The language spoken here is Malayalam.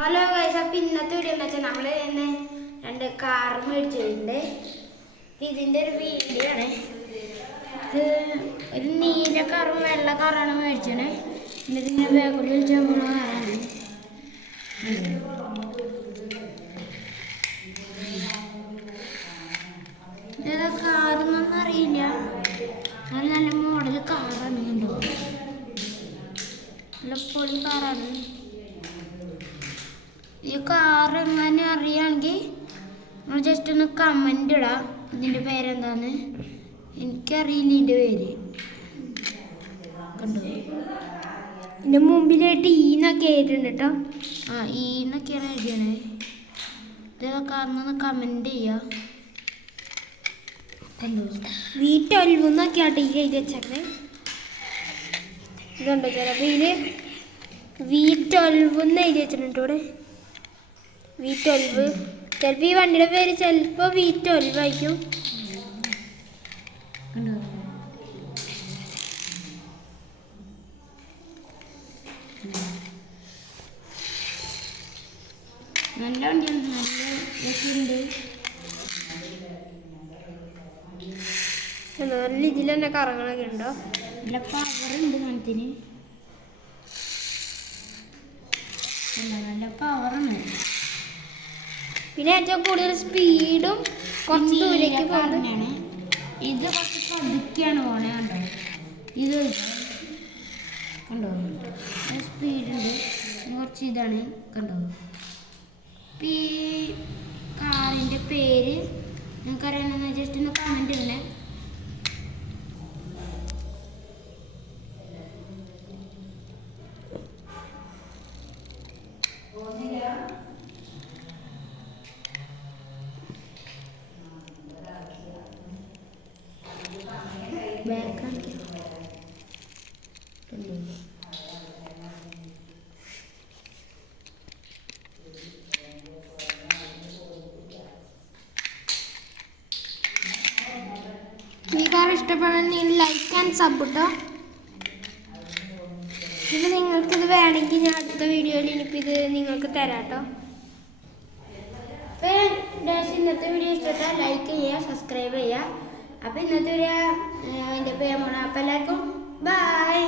ഹലോ ഗൈസ്, അപ്പം ഇന്നത്തെ വീഡിയോ എന്ന് വെച്ചാൽ നമ്മൾ ഇന്ന് 2 കാർ മേടിച്ചിട്ടുണ്ട്. ഇതിൻ്റെ ഒരു വീഡിയോ ആണ്. ഇത് ഒരു നീല കാറും വെള്ള കാറാണ് മേടിച്ചത്. ഇതിൻ്റെ ബാക്കിൽ വെച്ച് പോകുന്ന കാറാണ്. ഇതേതാ കാറൊന്നും അറിയില്ല. നല്ല നല്ല മോഡൽ കാറാണ്. കണ്ടോ, നല്ല പൊളി കാറാണ്. ഈ കാർ എങ്ങനെ അറിയാമെങ്കിൽ നമ്മൾ ജസ്റ്റ് ഒന്ന് കമൻ്റ് ഇടാം. ഇതിൻ്റെ പേരെന്താന്ന് എനിക്കറിയില്ല. ഇതിൻ്റെ പേര് കണ്ടോ, ഇതിൻ്റെ മുമ്പിലായിട്ട് ഈന്നൊക്കെ ആയിട്ടുണ്ട് കേട്ടോ. ഈന്നൊക്കെയാണ് എഴുതിയണേ. ഇതൊക്കെ അന്നൊന്ന് കമൻ്റ് ചെയ്യുക. കണ്ടോ, V12 എന്നൊക്കെയാട്ടോ ഈ എഴുതി വെച്ചേക്കണേ. ഇതുണ്ടോ, ചിലപ്പോൾ ഇതിൽ V12 എന്ന് എഴുതി വെച്ചിട്ടുണ്ട് ഇവിടെ. V12 ചിലപ്പോൾ ഈ വണ്ടിയുടെ പേര് ചിലപ്പോൾ V12 ആയിരിക്കും. കണ്ടോ, നല്ല വണ്ടിയുണ്ട്, നല്ല രസമുണ്ട്. നല്ല ഇതിൽ തന്നെ കറങ്ങളൊക്കെ ഉണ്ടോ, നല്ല പവറുണ്ട് കണത്തിന്. നല്ല പവറാണ്. പിന്നെ ഏറ്റവും കൂടുതൽ സ്പീഡും കുറച്ച് ദൂരേക്ക് പറഞ്ഞാണ്. ഇത് കുറച്ച് പതുക്കെയാണ് പോണേ. കണ്ടോ, ഇത് കണ്ടോ, സ്പീഡുണ്ട്. കുറച്ച് ഇതാണ്. കണ്ടോ, ഈ കാറിൻ്റെ പേര് നിങ്ങൾക്കറിയാമെന്ന് ജസ്റ്റ് ഒന്ന് കമൻറ്റ് ഇടണേ. ഈ കാർ ഇഷ്ടപ്പെടാൻ ലൈക്ക് ആൻഡ് സബ് കേട്ടോ. ഇത് നിങ്ങൾക്കിത് വേണമെങ്കിൽ ഞാൻ അടുത്ത വീഡിയോയിൽ ഇനിയിപ്പോൾ ഇത് നിങ്ങൾക്ക് തരാം കേട്ടോ. അപ്പോൾ ഇന്നത്തെ വീഡിയോ ഇഷ്ടപ്പെട്ടാൽ ലൈക്ക് ചെയ്യുക, സബ്സ്ക്രൈബ് ചെയ്യുക. അപ്പോൾ ഇന്നത്തെ വീഡിയോ എൻ്റെ പേര് മോണ. അപ്പോൾ എല്ലാവർക്കും ബൈ.